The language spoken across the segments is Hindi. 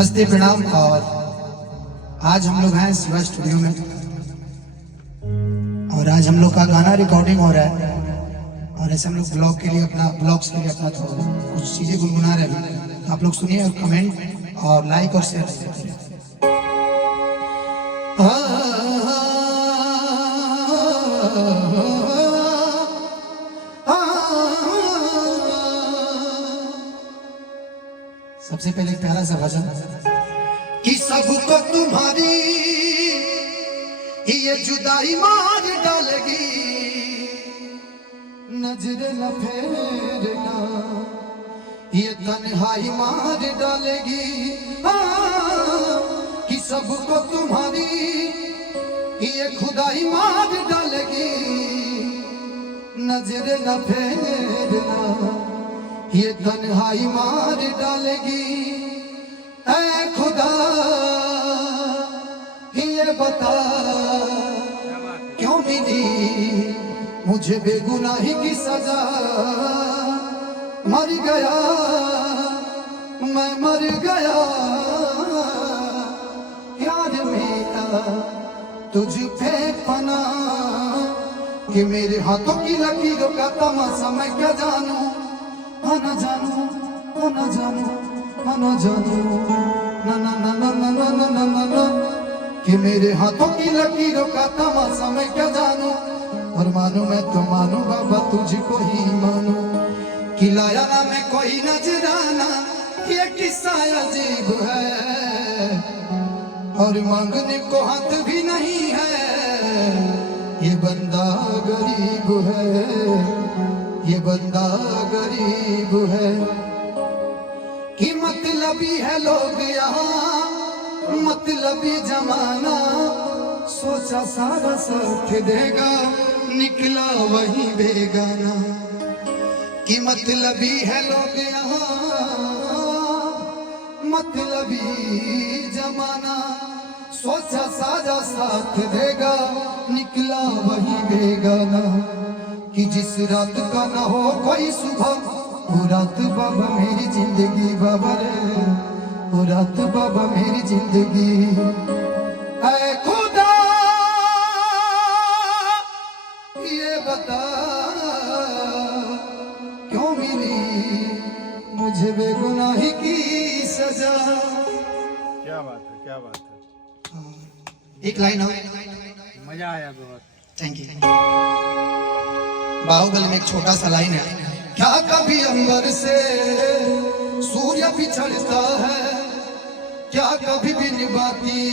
नमस्ते प्रणाम। और आज हम लोग हैं शिवा स्टूडियो में और आज हम लोग का गाना रिकॉर्डिंग हो रहा है और ऐसे हम लोग ब्लॉग्स के लिए अपना तो कुछ चीजें गुनगुना रहे हैं। तो आप लोग सुनिए और कमेंट और लाइक और शेयर करिए। सबसे पहले एक प्यारा सा भजन कि सबको तुम्हारी ये जुदाई मार डालेगी, नजर न फेरना ये तन्हाई मार डालेगी। कि सबको तुम्हारी ये खुदाई मार डालेगी, नजर न फेरना ये तन्हाई मार डालेगी। ऐ खुदा ये बता क्यों मिली मुझे बेगुनाही की सजा। मर गया मैं मर गया यार मेरा तुझ पे पना। कि मेरे हाथों की लकीरों का तमाशा मैं क्या जानूं, न जानूं न जानूं न जानूं ना ना ना ना ना ना ना ना ना ना। कि मेरे हाथों की लकीरों का तमाशा मैं क्या जानूं। और मानूं मैं तो मानूं बाबा तुझको ही मानूं। कि लाया ना मैं कोई नजराना ये किस्सा अजीब है और मांगने को हाथ भी नहीं है। ये बंदा गरीब है, ये बंदा गरीब है। कि मतलबी है लोग यहाँ मतलबी जमाना। सोचा सारा साथ देगा निकला वही बेगाना। कि मतलबी है लोग यहाँ मतलबी जमाना। सोचा सारा साथ देगा निकला वही बेगाना। कि जिस रात का ना हो कोई सुबह वो रात बाबा मेरी जिंदगी बाबा रे, वो रात बाबा मेरी जिंदगी। ऐ खुदा ये बता क्यों मिली मुझे बेगुनाही की सजा। क्या बात है, क्या बात है। एक लाइन और मजा आया बहुत। Thank you. बाहुबली में एक छोटा सा लाइन है। क्या कभी अंबर से सूर्य बिछड़ता है, क्या कभी बिन बाती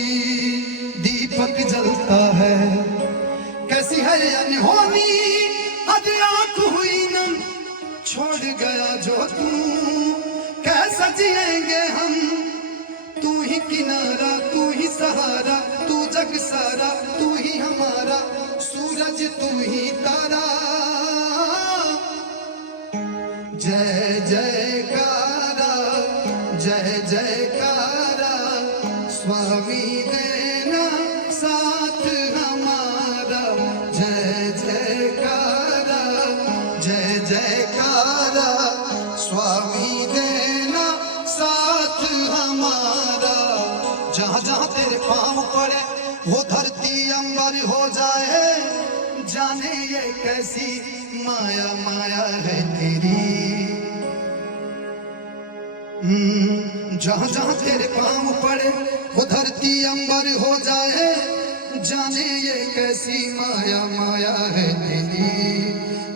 दीपक जलता है। कैसी है ये अनहोनी आज आंख हुई नम, छोड़ गया जो तू कैसा जिएंगे हम। तू ही किनारा तू ही सहारा तू जग सारा तू ही हमारा सूरज तू ही तारा। जय जयकारा जय जयकारा स्वामी देना साथ हमारा। जय जयकारा जय जयकारा स्वामी देना साथ हमारा। जहाँ जहाँ तेरे पाँव पड़े वो धरती अंबर हो जाए। जाने ये कैसी माया माया है तेरी। जहाँ जहाँ तेरे पाँव पड़े वो धरती अंबर हो जाए। जाने ये कैसी माया माया है तेरी।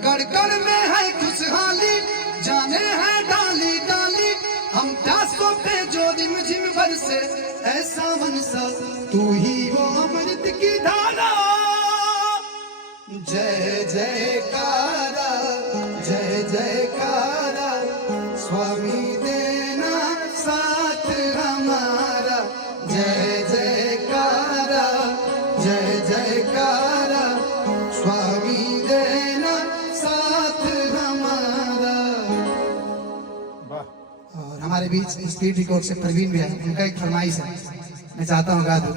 कड़ कड़ में है खुशहाली जाने है डाली डाली। हम प्यासों पे जो रिम झिम बरसे ऐसा मनसा तू ही वो अमृत की धारा। जय जयकारा जय जयकारा स्वामी देना साथ हमारा। जय जयकारा जय जयकारा स्वामी देना साथ हमारा। और हमारे बीच स्पीड रिकॉर्ड से प्रवीण भी है, उनका एक फरमाइश है, मैं चाहता हूँ गा दूं।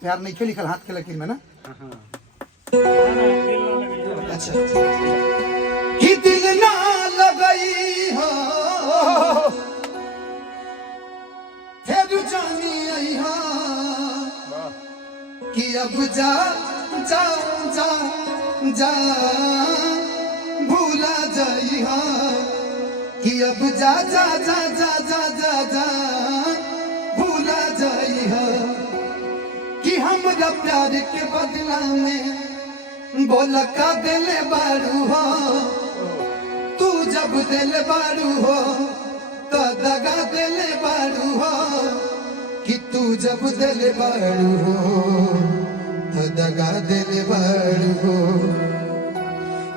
प्यार नहीं खेली कल हाथ के लकीर में ना। अच्छा अब जा जा जा जा भूला जाइहा कि अब जा जा जा जा जा जा जा भूला जाइहा कि हमरा प्यार के बदला में बोला का दिल बारू हो तू जब दिल बारू हो तो दगा दिल बारू हो कि तू जब दिल बारू हो तो दगा दिल बारू हो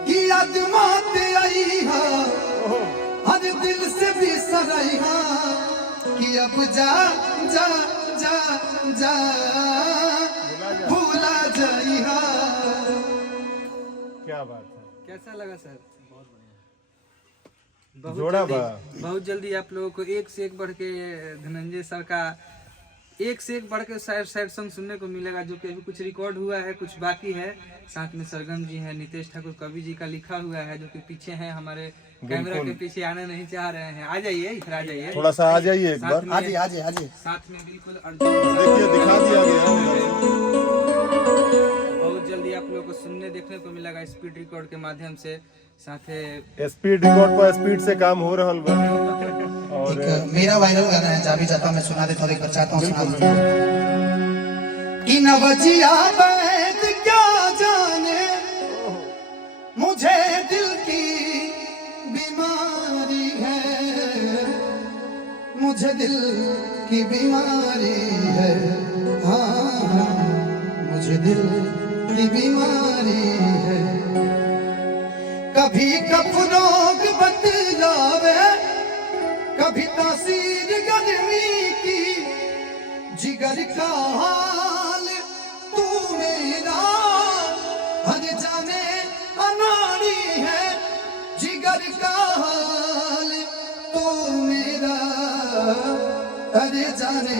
कि अजमाते आई हा हर दिल से भी सराई हा कि अब जा जा जा जा भूला जाई हा। क्या बात है, कैसा लगा सर? जोड़ा बा। बहुत जल्दी आप लोगों को एक से एक बढ़ के धनंजय सर का एक से एक बढ़ के सैड सॉन्ग सुनने को मिलेगा, जो कि अभी कुछ रिकॉर्ड हुआ है, कुछ बाकी है। साथ में सरगम जी हैं, नितेश ठाकुर कवि जी का लिखा हुआ है, जो कि पीछे हैं, हमारे कैमरा के पीछे आना नहीं चाह रहे हैं। आ जाइए, इधर आ जाइए, थोड़ा सा आ जाइए एक बार। आजिए साथ में बिल्कुल अर्जुन देखिए दिखा दिया गया। बहुत जल्दी आप लोगों को सुनने देखने को मिलेगा स्पीड रिकॉर्ड के माध्यम से। साथ स्पीड रिकॉर्ड पर स्पीड से काम हो रहा बा। और एक मेरा वायरल गाना है, जाबी जाता मैं सुना देता हूँ, एक बार चाहता हूँ सुना दूँ। कि नवजिया बैद क्या जाने मुझे दिल की बीमारी है, मुझे दिल की बीमारी है, हाँ मुझे दिल की बीमारी है। कभी कपड़ों बतलावे कभी तासीर गर्मी की, जिगर का हाल तू मेरा हर जाने अनाड़ी है, जिगर का हाल तू मेरा हर जाने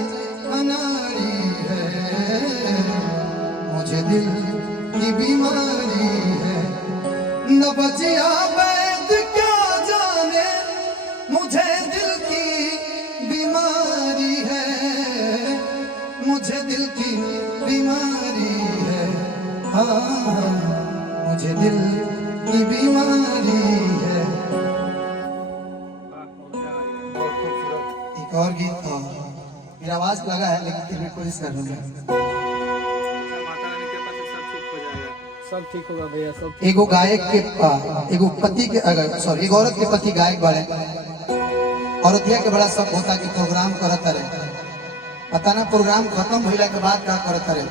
अनाड़ी है, मुझे दिल की बीमारी है। नवजिया वैद क्या जाने मुझे दिल की बीमारी है, मुझे दिल की बीमारी है, हाँ मुझे दिल की बीमारी है। बहुत खूबसूरत। एक और गीत था, मेरा आवाज लगा है लेकिन फिर भी कोशिश कर लूंगा। माता रानी के पास सब ठीक हो जाएगा, सब ठीक होगा भैया, सब। एगो गायक के एगो पति के अगर सॉरी एगो औरत के पति गायक बड़े, औरतिया के बड़ा शौक होता कि प्रोग्राम करत रहे, पता ना प्रोग्राम खत्म भइला के बाद का करत रहे,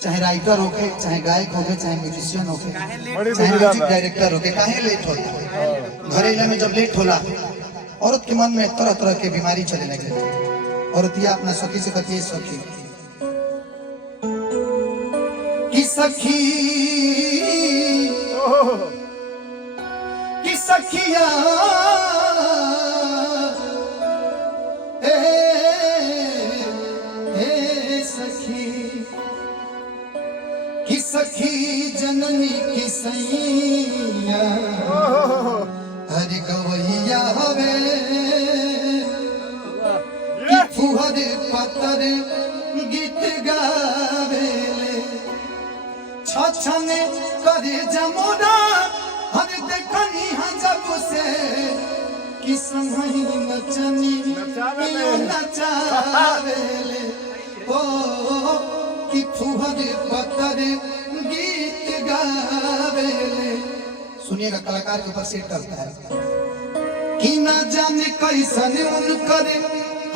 चाहे राइटर होके, चाहे गायक होके, चाहे म्यूजिशियन होके, बड़ी चाहे दुविधा म्यूजिक में। डायरेक्टर होके, काहे लेट होता घरेला में जब लेट होला औरत के मन में तरह तरह के बीमारी चले लगे। औरतिया अपना सखी से कहती है, सखी कि सखी कि सखिया सखी कि सखी जननी की सैया हर गवैया हवे कि फुहर पतर गीत गावेले छछने करे जमुना हर देखनी जब से कि संगही नचनी नचावेले ओ कि फुहर पतर गीत गावेले। सुनिएगा, कलाकार के ऊपर सेट करता है कि ना जाने कैसन उनकर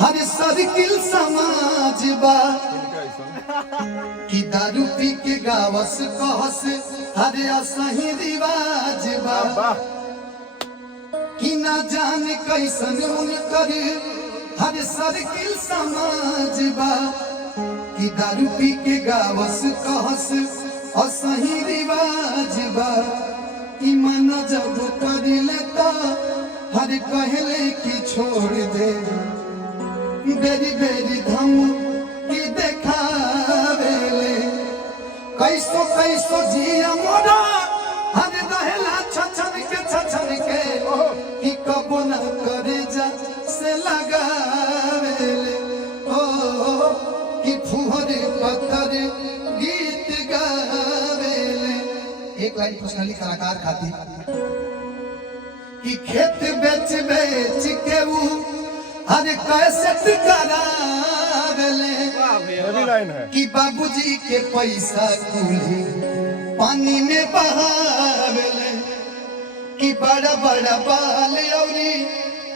हर सर्किल समाज बा, कि दारू पी के गावस कहस हर असही रिवाज बा, कि ना जाने कैसन उनकर हर सर्किल समाज बा, कि दारू पी के गावस कहस असही रिवाज बा, कि मन जब कर लेता हर कहले की छोड़ दे, बेरी बेरी धम की देखावेले कैसो कैसो जिया मोरा हर रहेला छछन के कि कबो न करे जा से लगावेले ओ कि फुहर पत्थर लाइन पर्सनली कलाकार खाती कि खेत बेच बेच के वो हर कैसे करावेले ये भी लाइन है। कि बाबूजी के पैसा कुली पानी में बहावेले कि बड़ा बड़ा बाल औरी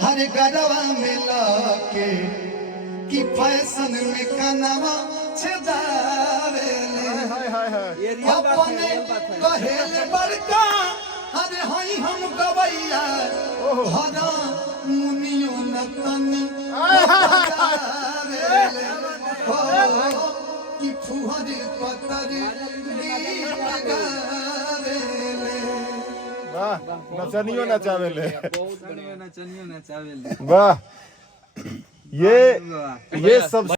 हर गरवा में लाके कि फैशन में कनवा छेदावेले हाय हाय हाय। ये रियल बात है, अपने रियल बात है। कहेले बड़का अरे हई हम गवैया हरा मुनियो नतनी कि फुहर पतर वाह, नचनियो नचावेले। नचनियो नचावेले। वाह, ये वाह। ये सब